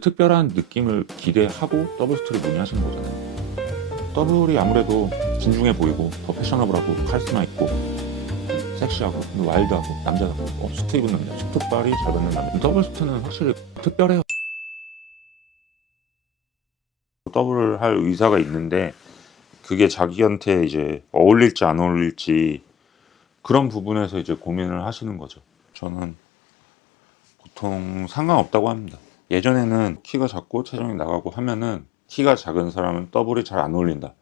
특별한 느낌을 기대하고 더블 스트를 문의하시는 거잖아요. 더블이 아무래도 진중해 보이고 더 패셔너블하고 카리스마 있고 섹시하고 와일드하고 남자답고 스트 입은 남자, 스트빨이 잘 받는 남자. 더블 스트는 확실히 특별해요. 더블을 할 의사가 있는데 그게 자기한테 이제 어울릴지 안 어울릴지 그런 부분에서 이제 고민을 하시는 거죠. 저는 보통 상관없다고 합니다. 예전에는 키가 작고 체중이 나가고 하면은 키가 작은 사람은 더블이 잘 안 어울린다.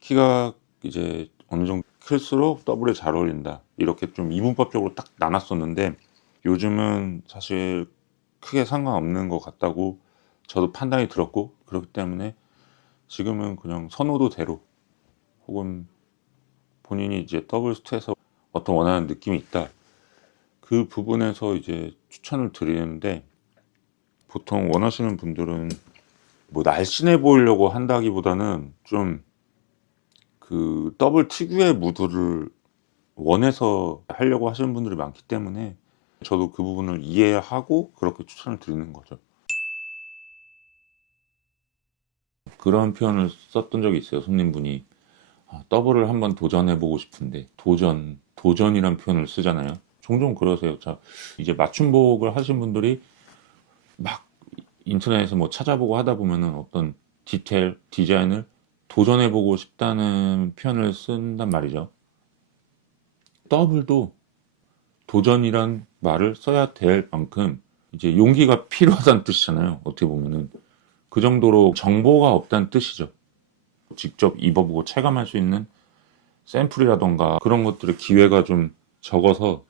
키가 이제 어느 정도 클수록 더블이 잘 어울린다. 이렇게 좀 이분법적으로 딱 나눴었는데 요즘은 사실 크게 상관없는 것 같다고 저도 판단이 들었고 그렇기 때문에 지금은 그냥 선호도대로 혹은 본인이 이제 더블 스트에서 어떤 원하는 느낌이 있다. 그 부분에서 이제 추천을 드리는데 보통 원하시는 분들은 뭐 날씬해 보이려고 한다기보다는 좀 그 더블 특유의 무드를 원해서 하려고 하시는 분들이 많기 때문에 저도 그 부분을 이해하고 그렇게 추천을 드리는 거죠. 그런 표현을 썼던 적이 있어요. 손님분이 더블을 한번 도전해보고 싶은데 도전이란 표현을 쓰잖아요. 종종 그러세요. 자, 이제 맞춤복을 하신 분들이 막 인터넷에서 뭐 찾아보고 하다 보면은 어떤 디테일, 디자인을 도전해보고 싶다는 표현을 쓴단 말이죠. 더블도 도전이란 말을 써야 될 만큼 이제 용기가 필요하다는 뜻이잖아요. 어떻게 보면은 그 정도로 정보가 없다는 뜻이죠. 직접 입어보고 체감할 수 있는 샘플이라던가 그런 것들의 기회가 좀 적어서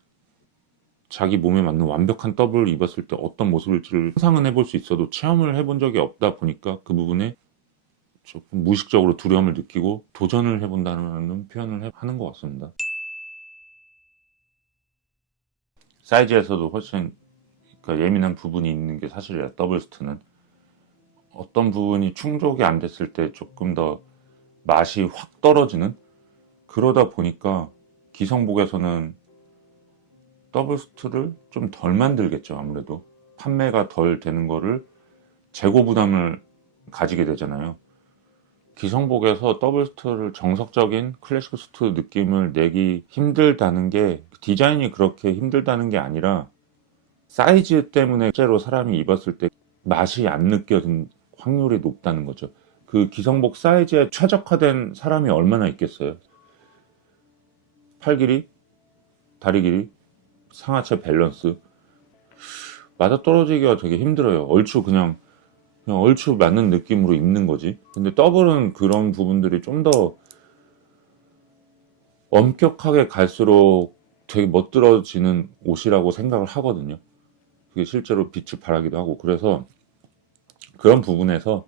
자기 몸에 맞는 완벽한 더블을 입었을 때 어떤 모습일지를 상상은 해볼 수 있어도 체험을 해본 적이 없다 보니까 그 부분에 조금 무의식적으로 두려움을 느끼고 도전을 해본다는 표현을 하는 것 같습니다. 사이즈에서도 훨씬 그러니까 예민한 부분이 있는 게 사실이에요. 더블 스트는 어떤 부분이 충족이 안 됐을 때 조금 더 맛이 확 떨어지는 그러다 보니까 기성복에서는 더블 스트를 좀 덜 만들겠죠. 아무래도 판매가 덜 되는 거를 재고 부담을 가지게 되잖아요. 기성복에서 더블 스트를 정석적인 클래식 스트 느낌을 내기 힘들다는 게 디자인이 그렇게 힘들다는 게 아니라 사이즈 때문에 실제로 사람이 입었을 때 맛이 안 느껴진 확률이 높다는 거죠. 그 기성복 사이즈에 최적화된 사람이 얼마나 있겠어요? 팔 길이, 다리 길이, 상하체 밸런스 맞아떨어지기가 되게 힘들어요. 그냥 얼추 맞는 느낌으로 입는 거지. 근데 더블은 그런 부분들이 좀 더 엄격하게 갈수록 되게 멋들어지는 옷이라고 생각을 하거든요. 그게 실제로 빛을 발하기도 하고 그래서 그런 부분에서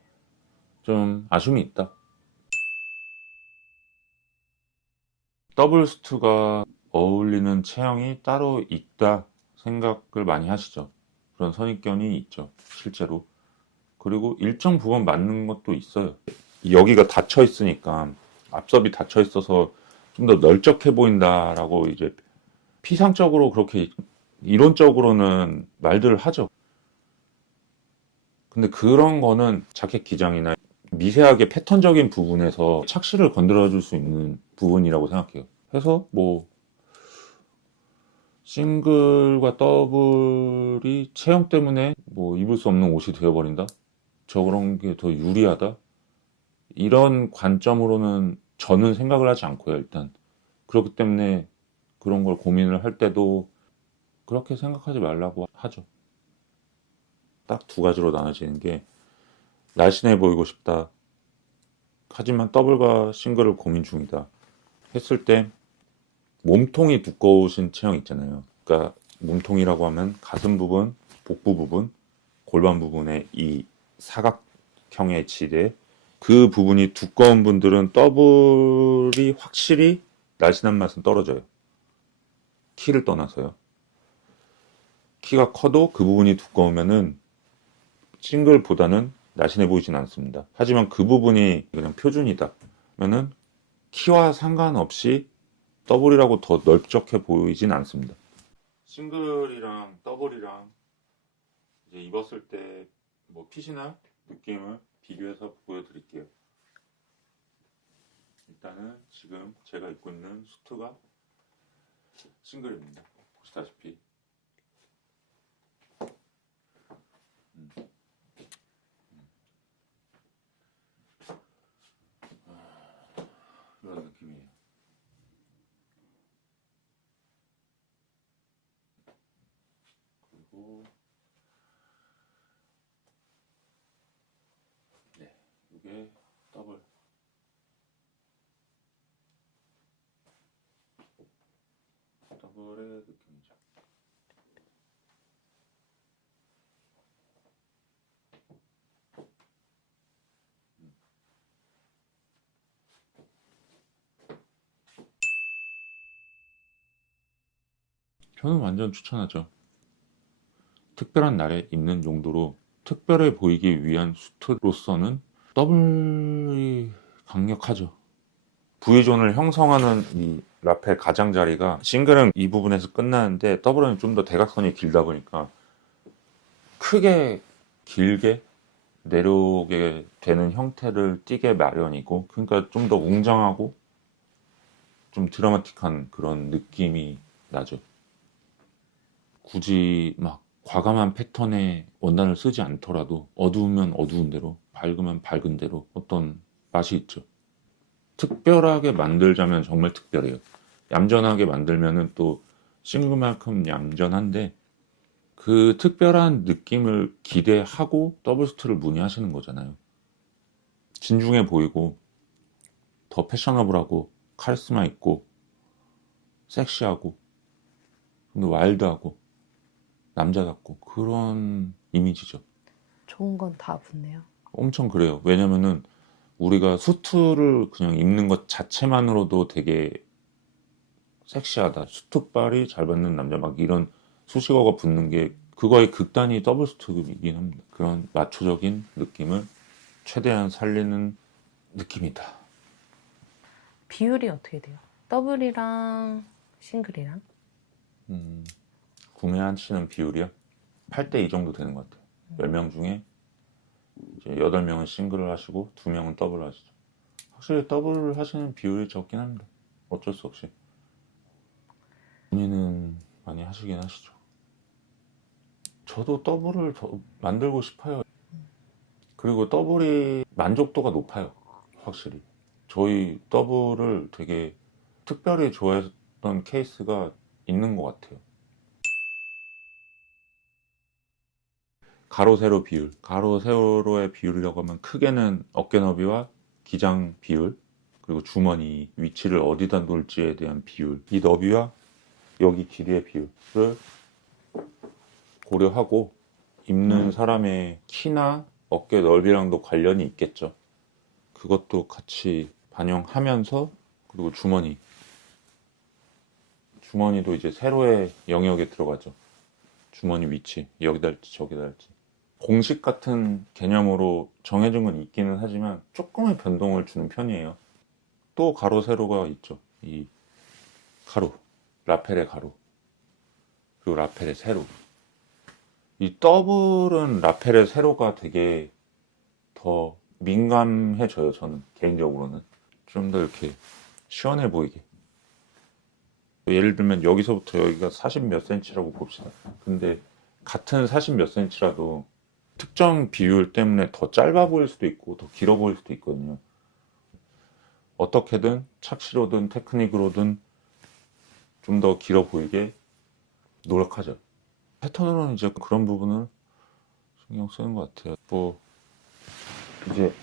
좀 아쉬움이 있다. 더블 스투가 어울리는 체형이 따로 있다 생각을 많이 하시죠. 그런 선입견이 있죠. 실제로. 그리고 일정 부분 맞는 것도 있어요. 여기가 닫혀 있으니까 앞섭이 닫혀 있어서 좀 더 널쩍해 보인다라고 이제 피상적으로 그렇게 이론적으로는 말들을 하죠. 근데 그런 거는 자켓 기장이나 미세하게 패턴적인 부분에서 착시를 건드려줄 수 있는 부분이라고 생각해요. 해서 뭐 싱글과 더블이 체형 때문에 뭐 입을 수 없는 옷이 되어버린다? 저런 게 더 유리하다? 이런 관점으로는 저는 생각을 하지 않고요, 일단. 그렇기 때문에 그런 걸 고민을 할 때도 그렇게 생각하지 말라고 하죠. 딱 두 가지로 나눠지는 게 날씬해 보이고 싶다. 하지만 더블과 싱글을 고민 중이다. 했을 때 몸통이 두꺼우신 체형 있잖아요. 그러니까 몸통이라고 하면 가슴 부분, 복부 부분, 골반 부분의 이 사각형의 지대 그 부분이 두꺼운 분들은 더블이 확실히 날씬한 맛은 떨어져요. 키를 떠나서요. 키가 커도 그 부분이 두꺼우면은 싱글보다는 날씬해 보이진 않습니다. 하지만 그 부분이 그냥 표준이다. 면은 키와 상관없이 더블이라고 더 넓적해 보이진 않습니다. 싱글이랑 더블이랑 이제 입었을 때 뭐 핏이나 느낌을 비교해서 보여드릴게요. 일단은 지금 제가 입고 있는 수트가 싱글입니다. 보시다시피 이런 느낌이에요. 그리고 네, 이게 더블의 느낌이죠. 저는 완전 추천하죠. 특별한 날에 입는 용도로 특별해 보이기 위한 수트로서는 더블이 강력하죠. V존을 형성하는 이 라펠 가장자리가 싱글은 이 부분에서 끝나는데 더블은 좀 더 대각선이 길다 보니까 크게 길게 내려오게 되는 형태를 띠게 마련이고, 그러니까 좀 더 웅장하고 좀 드라마틱한 그런 느낌이 나죠. 굳이 막 과감한 패턴의 원단을 쓰지 않더라도 어두우면 어두운 대로, 밝으면 밝은 대로 어떤 맛이 있죠. 특별하게 만들자면 정말 특별해요. 얌전하게 만들면은 또 싱글만큼 얌전한데, 그 특별한 느낌을 기대하고 더블스트를 문의하시는 거잖아요. 진중해 보이고 더 패셔너블하고 카리스마 있고 섹시하고 근데 와일드하고 남자답고 그런 이미지죠. 좋은 건 다 붙네요. 엄청 그래요. 왜냐면은 우리가 수트를 그냥 입는 것 자체만으로도 되게 섹시하다, 수트빨이 잘 받는 남자, 막 이런 수식어가 붙는 게 그거의 극단이 더블스트이긴 합니다. 그런 마초적인 느낌을 최대한 살리는 느낌이다. 비율이 어떻게 돼요? 더블이랑 싱글이랑? 구매하시는 비율이요? 8대 2 정도 되는 것 같아요. 10명 중에 이제 8명은 싱글을 하시고 2명은 더블을 하시죠. 확실히 더블을 하시는 비율이 적긴 합니다. 어쩔 수 없이. 본인은 많이 하시긴 하시죠. 저도 더블을 더 만들고 싶어요. 그리고 더블이 만족도가 높아요. 확실히. 저희 더블을 되게 특별히 좋아했던 케이스가 있는 것 같아요. 가로 세로 비율. 가로 세로의 비율이라고 하면 크게는 어깨 너비와 기장 비율, 그리고 주머니 위치를 어디다 놓을지에 대한 비율, 이 너비와 여기 길이의 비율을 고려하고 입는 사람의 키나 어깨 넓이랑도 관련이 있겠죠. 그것도 같이 반영하면서, 그리고 주머니도 이제 세로의 영역에 들어가죠. 주머니 위치, 여기다 할지 저기다 할지. 공식 같은 개념으로 정해진 건 있기는 하지만 조금의 변동을 주는 편이에요. 또 가로 세로가 있죠. 이 가로, 라펠의 가로, 그리고 라펠의 세로. 이 더블은 라펠의 세로가 되게 더 민감해져요. 저는 개인적으로는 좀 더 이렇게 시원해 보이게. 예를 들면 여기서부터 여기가 40 몇 센치라고 봅시다. 근데 같은 40 몇 센치라도 특정 비율 때문에 더 짧아 보일 수도 있고 더 길어 보일 수도 있거든요. 어떻게든 착시로든 테크닉으로든 좀 더 길어 보이게 노력하죠. 패턴으로는 이제 그런 부분을 신경 쓰는 것 같아요. 뭐 이제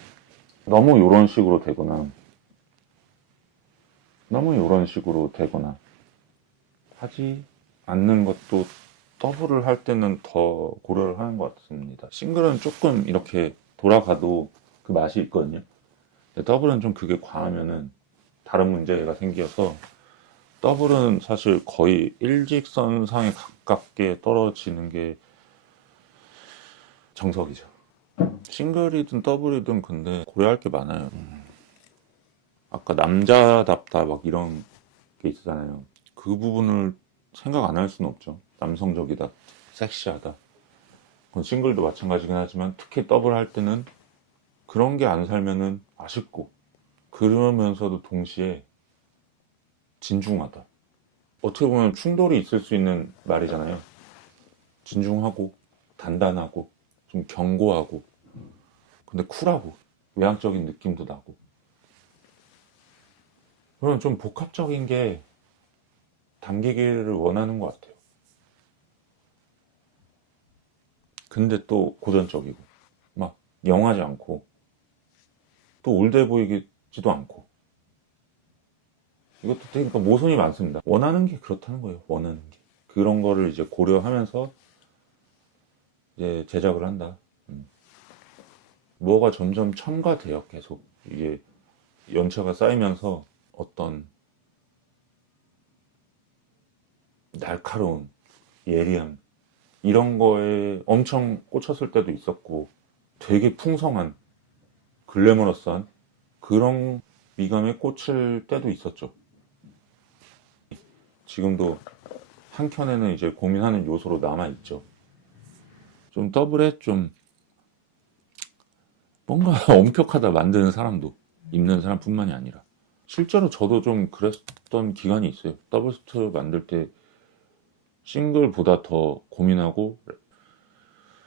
너무 이런 식으로 되거나 너무 이런 식으로 되거나 하지 않는 것도 더블을 할 때는 더 고려를 하는 것 같습니다. 싱글은 조금 이렇게 돌아가도 그 맛이 있거든요. 근데 더블은 좀 그게 과하면은 다른 문제가 생겨서, 더블은 사실 거의 일직선상에 가깝게 떨어지는 게 정석이죠. 싱글이든 더블이든 근데 고려할 게 많아요. 아까 남자답다 막 이런 게 있잖아요. 그 부분을 생각 안 할 수는 없죠. 남성적이다, 섹시하다. 그건 싱글도 마찬가지긴 하지만 특히 더블 할 때는 그런 게 안 살면은 아쉽고 그러면서도 동시에 진중하다. 어떻게 보면 충돌이 있을 수 있는 말이잖아요. 진중하고 단단하고 좀 견고하고 근데 쿨하고 외향적인 느낌도 나고 그런 좀 복합적인 게 담기기를 원하는 것 같아요. 근데 또 고전적이고 막 영하지 않고 또 올드해 보이지도 않고 이것도 되게 그러니까 모순이 많습니다. 원하는 게 그렇다는 거예요. 원하는 게 그런 거를 이제 고려하면서 이제 제작을 한다. 뭐가 점점 첨가돼요. 계속 이게 연차가 쌓이면서 어떤 날카로운 예리함 이런 거에 엄청 꽂혔을 때도 있었고 되게 풍성한 글래머러스한 그런 미감에 꽂힐 때도 있었죠. 지금도 한켠에는 이제 고민하는 요소로 남아있죠. 좀 더블에 좀 뭔가 엄격하다 만드는 사람도 입는 사람뿐만이 아니라 실제로 저도 좀 그랬던 기간이 있어요. 더블스트 만들 때 싱글보다 더 고민하고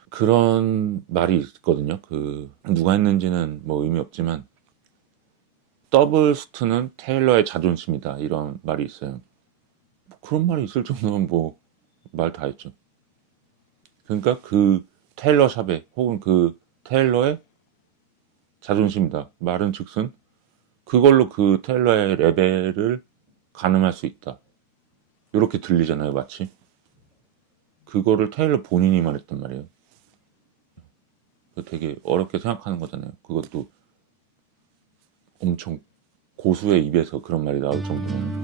그런 말이 있거든요. 그 누가 했는지는 뭐 의미 없지만 더블스트는 테일러의 자존심이다 이런 말이 있어요. 뭐 그런 말이 있을 정도면 뭐 말 다 했죠. 그러니까 그 테일러 샵에 혹은 그 테일러의 자존심이다 말은 즉슨 그걸로 그 테일러의 레벨을 가늠할 수 있다 이렇게 들리잖아요. 마치 그거를 테일러 본인이 말했단 말이에요. 되게 어렵게 생각하는 거잖아요. 그것도 엄청 고수의 입에서 그런 말이 나올 정도면